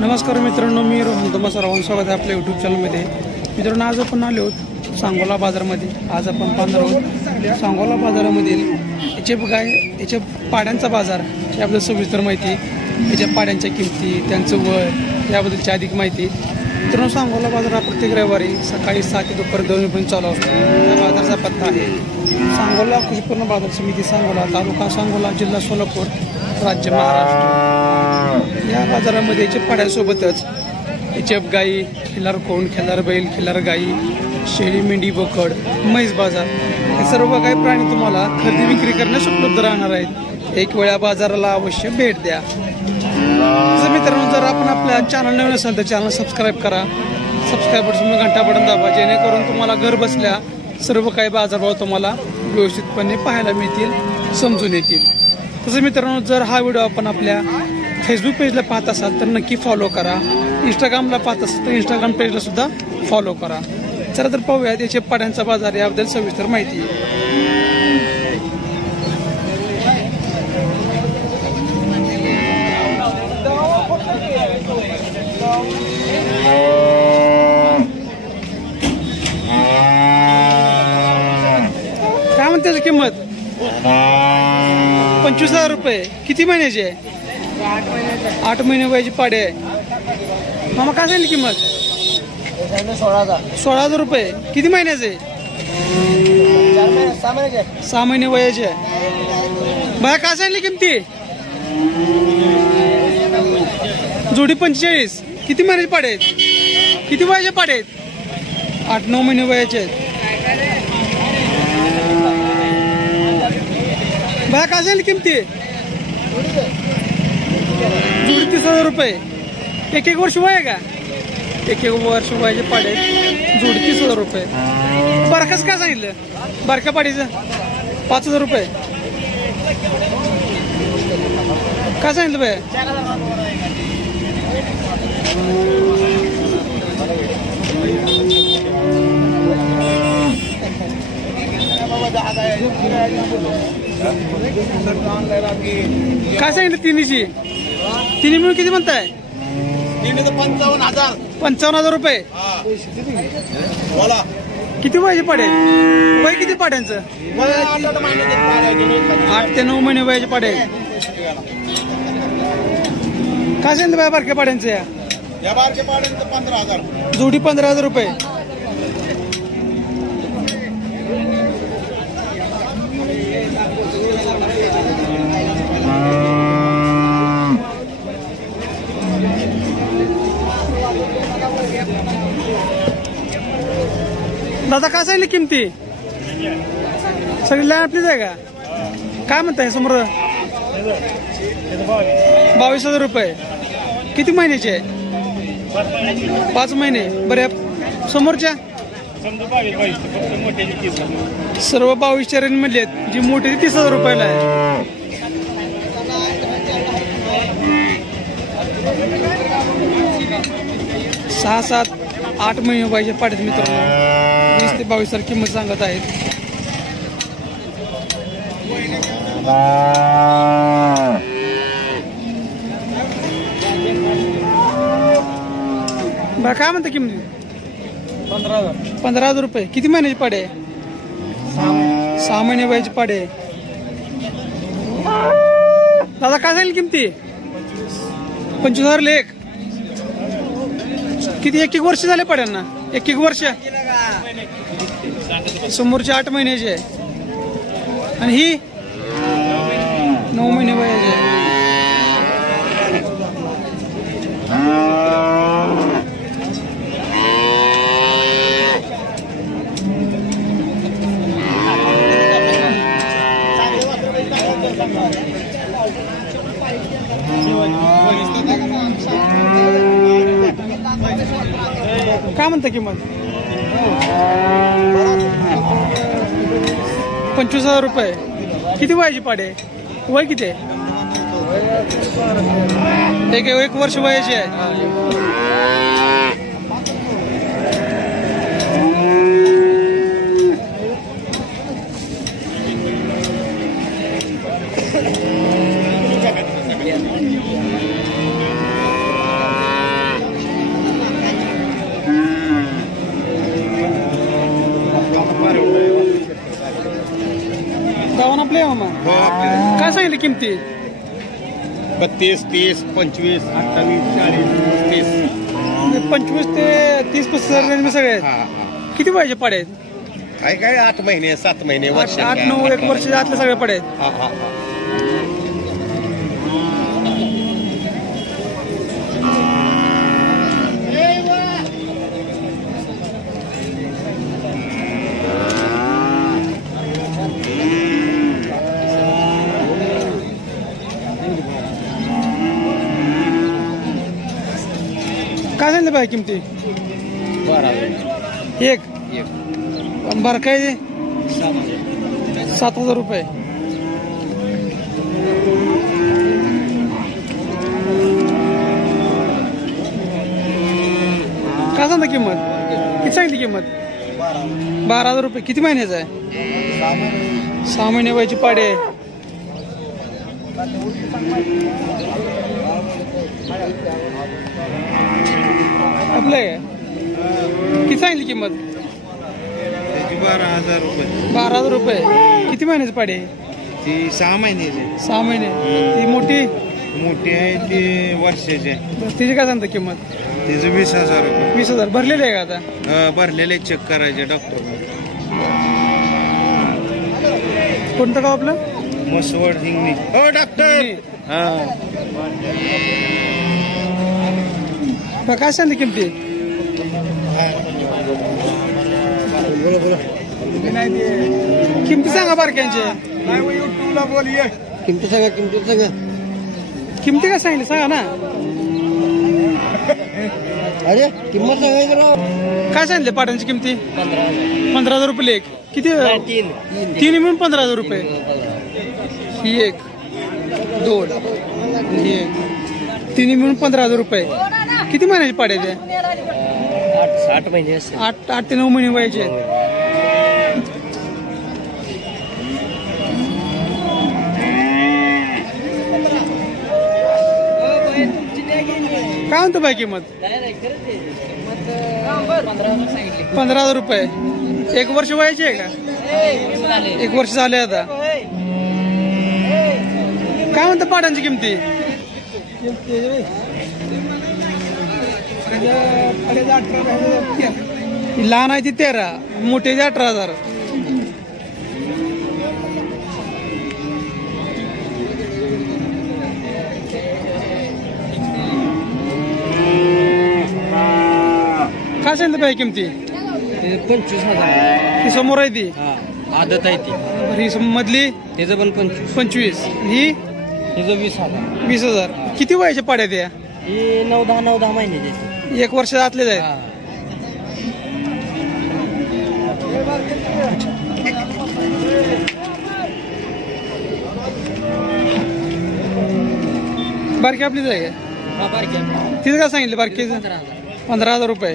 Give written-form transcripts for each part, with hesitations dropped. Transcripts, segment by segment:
नमस्कार मित्रांनो, मी रोहन तुम्हा सर्वांचं स्वागत आहे आपल्या यूट्यूब चॅनलमध्ये। मित्रांनो, आज आपण आलो आहोत सांगोला बाजारामध्ये। आज आपण पाहणार आहोत सांगोला बाजारामधील याच्या पाड्यांचा बाजार याबद्दल सविस्तर माहिती, याच्या पाड्यांच्या किमती, त्यांचं वय याबद्दलची अधिक माहिती। मित्रांनो, सांगोला बाजार हा प्रत्येक रविवारी सकाळी 7 ते दुपारी 2 पर्यंत चालू असतो। या बाजाराचा पत्ता आहे सांगोला कृषी उत्पन्न बाजार समिती, सांगोला, तालुका सांगोला, जिल्हा सोलापूर, राज्य महाराष्ट्र। या बाजारामध्ये याच्या पाड्यासोबतच याच्याप गाई, खिलार कोण, खिलार बैल, खिलार गाई, शेळी, मेंढी, बोकड, म्हैस बाजार हे सर्व काही प्राणी तुम्हाला खरेदी विक्री करण्यास उपलब्ध राहणार आहेत। एक वेळा बाजाराला अवश्य भेट द्या। मित्रांनो, जर आपण आपल्या चॅनल नवीन असाल तर चॅनल सबस्क्राईब करा, सबस्क्राईब बटन घंटा बटन दाबा, जेणेकरून तुम्हाला घर बसल्या सर्व काही बाजारभाव तुम्हाला व्यवस्थितपणे पाहायला मिळतील, समजून येतील। तसं मित्रांनो, जर हा व्हिडिओ आपण आपल्या फेसबुक पेजला पाहत असाल तर नक्की फॉलो करा, इंस्टाग्रामला पाहत असाल तर इंस्टाग्राम पेजला सुद्धा फॉलो करा। चला तर पाहूयात याच्या पाड्यांचा बाजार याबद्दल सविस्तर माहिती। काय म्हणते त्याची किंमत? 25,000 रुपये। किती महिन्याची आहे? 8 महिने वयाची पाडी आहे। मामा, काय सांगितली किंमत? 16,000 रुपये। किती महिन्याचे? 6 महिने वयाचे आहे। बाया, काय सांगितली किमती? जोडी 45। किती महिन्याचे पाडे आहेत? किती वयाचे पाडे आहेत? 8-9 महिने वयाचे आहेत। बाया, काय सांगितली किमती? जोडी 30,000 रुपये। एक वर्ष वय आहे का? एक वर्ष वयाचे पाडे आहेत, जोडी 30,000 रुपये। बारकाच काय सांगितलं? बारक्या पाडीचं 5,000 रुपये। काय सांगितलं बाय? काय सांगितलं तिन्हीची? तिन्ही मिळून किती म्हणताय? 55,000 रुपये। किती वयाचे पाडे? वय किती पाड्यांचं? 8 ते 9 महिने वयाचे पाडे। काय सांगितलं बाय बारक्या पाड्यांचं? या बारक्या पाड्यांचं 15,000, जोडी 15,000 रुपये। दादा, काय सांगितली किमती? सगळी लाईन आपलीच आहे का? काय म्हणताय समोर? 22,000 रुपये। किती महिन्याचे आहे? 5 महिने। बरे, समोरच्या सर्व 22च्या रेंज मधले आहेत। जी मोठी 30,000 रुपयाला आहे। सहा, 7, 8 महिने पाहिजे पाड्यात मित्रांनो। 20 ते 22,000 किंमत सांगत आहेत। बा, काय म्हणता किंमत? 15,000 रुपये। किती महिन्याची पाडे? 6 महिने वयाची पाडे। दादा, काय सांगितली किमती? 25,000 लेख। किती? 1 वर्ष झाले पाड्यांना? 1 वर्ष। समोरचे 8 महिन्याचे आहे आणि ही 9 महिने वयाची आहे। काय म्हणता किंमत? 25,000 रुपये। किती वयाची पाडे? वय किती आहे? 1 वर्ष वयाची आहे। हो आपल्याला काय सांगितलं किमती? 32, 30, 25, 28, 40, 30. 25 ते 30 रेंज में सगळे आहेत. हा हा. किती पाहिजे पाडे आहेत? काय 8 महिने 7 महिने वर्ष 8-9 1 वर्ष आतले सगळे पाडे आहेत. हा हा हा. काय सांगितलं पाहिजे किमती? 12. एक बरं काय ते 7,000 रुपये. काय सांगता किंमत? किती सांगितली किंमत? 12,000 रुपये. किती महिन्याचा आहे? 6 महिने वयाची पाडे. आपलं किती सांगितली किंमत? 12,000 रुपये. 12,000 रुपये. किती महिन्याची पाडे? ती 6 महिन्याची. 6 महिने. ती मोठी मोठी आहे ती वर्षाची. तिची काय सांगता किंमत? तिचं 20,000 रुपये. 20,000 भरलेले आहे का आता? भरलेले चेक करायचे डॉक्टर. कोणतं गाव आपलं? मसवड हिंगणी. हो डॉक्टर. काय सांगते किमती? किमती सांगा बारक्यांचे. किमती सांगा किमती सांगा. किमती काय सांगितली सांगा ना. अरे किंमत सांगायचं. काय सांगितले पाट्यांची किमती? 15,000 रुपये लेख. किती? 3 मिळून 15,000 रुपये. ही 1 2 ही 1 3 मिळून 15,000 रुपये. किती महिन्याची पाडे ते? 8 महिने. 8 ते 9 महिने वयाचे. काय म्हणतो बाई किंमत? 15,000 रुपये. 1 वर्ष वयाची आहे का? 1 वर्ष झाले आता. काय म्हणतो पाड्यांची किमती? लहान आहे ती 13, मोठे 18,000. काय सांगितलं पाहिजे किमती? 25,000. ती समोर आहे ती आदत आहे ती. ही मधली त्याचं पण 25. ही त्याचं 20,000. 20,000. किती वयाच्या पाड्या त्या? ही 9-10 महिन्याची. 1 वर्ष आतले आहेत. बारकी आपलीच आहे का? तिथं काय सांगितलं बारकीचं? 15,000 रुपये.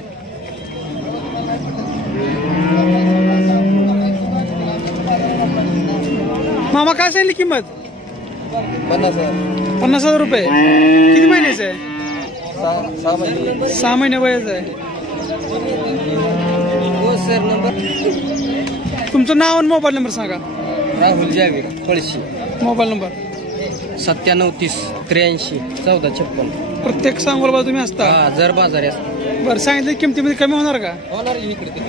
मामा काय सांगितली किंमत? 50,000 रुपये. किती महिन्याचं आहे? 6 महिने वयाचं आहे. तुमचं नाव आणि मोबाईल नंबर सांगा. राहुल जावीर पळशी. Mobile number 9730 83 1456. प्रत्येक सांगोला तुम्ही असता? जर बाजार. बरं सांगितलं किमतीमध्ये कमी होणार का? होणार इकडे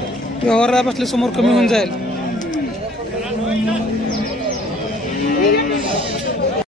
व्यवहार बसले समोर कमी होऊन जाईल.